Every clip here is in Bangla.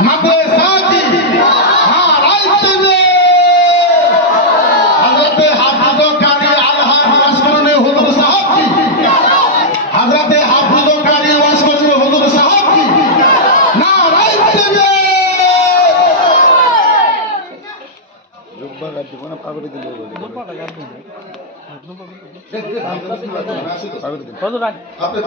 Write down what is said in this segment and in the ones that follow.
मदरसा की हाँ राइट में हजरत हाफिज़ो कारी आलहा वास्कर ने हुजूर साहब की हजरत हाफिज़ो कारी वास्कर ने हुजूर साहब की ना राइट में जुब्बा का दुकान पागल दिले बोले जुब्बा का यार नहीं पागल दिले आपने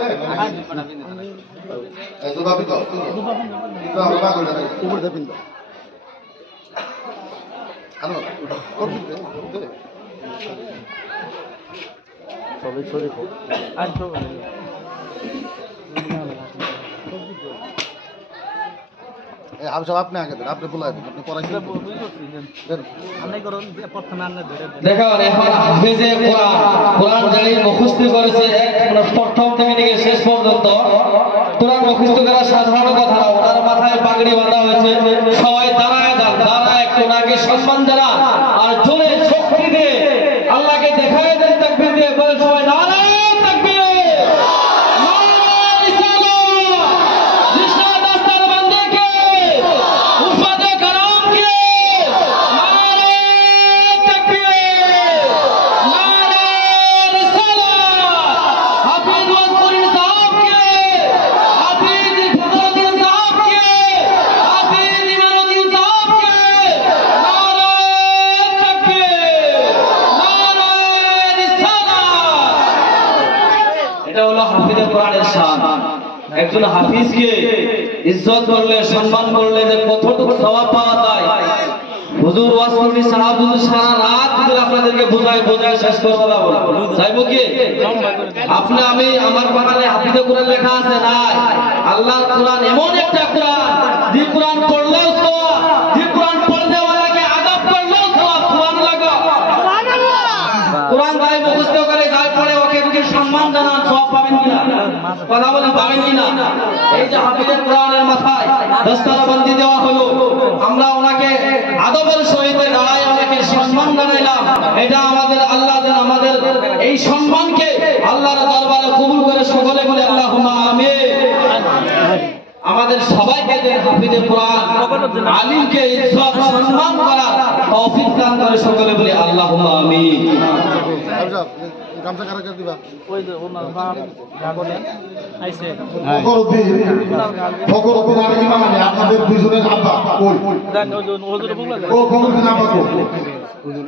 जुब्बा भी दो जुब्बा को ऊपर से पिन दो আনো করতে দে সবাই ছড়ে কো আজ তো এ আপ সব আপনি আগে দেন আপনি বলাই দেন আপনি পড়াইছেন আমি করুন প্রথমে আনলে ধরে দেখো এখন হাফেজে কোরআন যারা মুখস্থ করেছে এক মানে প্রথম থেকে নিয়ে শেষ পর্যন্ত কোরআন মুখস্থ করা সাধারণ কথা না ওনার মাথায় পাগড়ি বাঁধা হয়েছে সবাই দাঁড়ায় যান দাঁড়ায় কোরআনকে সম্মান জানান আর জোরে শক্তি দিয়ে আল্লাহকে দেখায় দেন তাকবীর দিয়ে বলে সবাই নারায়ে তাকবীর একজন হাফিজকে ইজ্জত করলে সম্মান করলে যে কতটুকু সওয়াব পাওয়া যায় হুজুর ওয়াসকুরি সাহেব হুজুর সারা রাত ধরে আপনাদেরকে বোঝায় শেষ করতে পারবো চাইবো কি আপনি আমি আমার বাগানে হাফিজে কোরআন লেখা আছে না আল্লাহর কোরআন এমন একটা কোরআন যে কোরআন পড়লেও সওয়াব যে কোরআন পড়তে ওয়ালাকে আদব করলেও সওয়াব সুবহানাল্লাহ সুবহানাল্লাহ কোরআন গায়ে মুখস্থ করে গায়ে পড়ে ওকে যদি সম্মান জানান সওয়াব পাবেন কিনা কথা বলে পাবেন কিনা এই যে হাফিজের কোরআনের মাথায় দস্তারবন্দি দেওয়া হলো আমরা ওনাকে আদবের সহিত দাঁড়ায় ওনাকে সম্মান জানাইলাম এটা আমাদের আল্লাহ যেন আমাদের এই সম্মানকে আল্লাহর দরবারে কবুল করে সকলে বলে আল্লাহুম্মা আমিন আমাদের সবাইকে যে হাফিজে কোরআন আলিমকে ইজ্জত সম্মান করার তৌফিক দান করে সকলে বলে আল্লাহুম্মা আমিন গামছা কারা করে দিবা ওই যে ওনার বাপ বলেন আইছে ফখরুদ্দিন আর ইমাম আলী আপনাদের দুইজনের আব্বা কই জান ওজুর বুগলা ও ফখরুদ্দিন আব্বা কই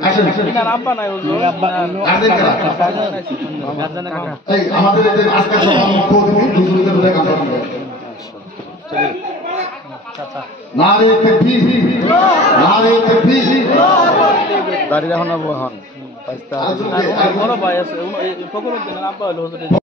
আসেন ইনার আব্বা নাই ওজুর আব্বা আসেন কারা এই আমাদের এই আজকে সভা মুখ্য অতিথি দুইজনের মধ্যে গামছা দিবেন চলে চাচা নারে তাকবীর নারে তাকবীর দাঁড়িয়ে রাখুন না বহন বড় ভাই আছে ফখরুদ্দিন আব্বা হলো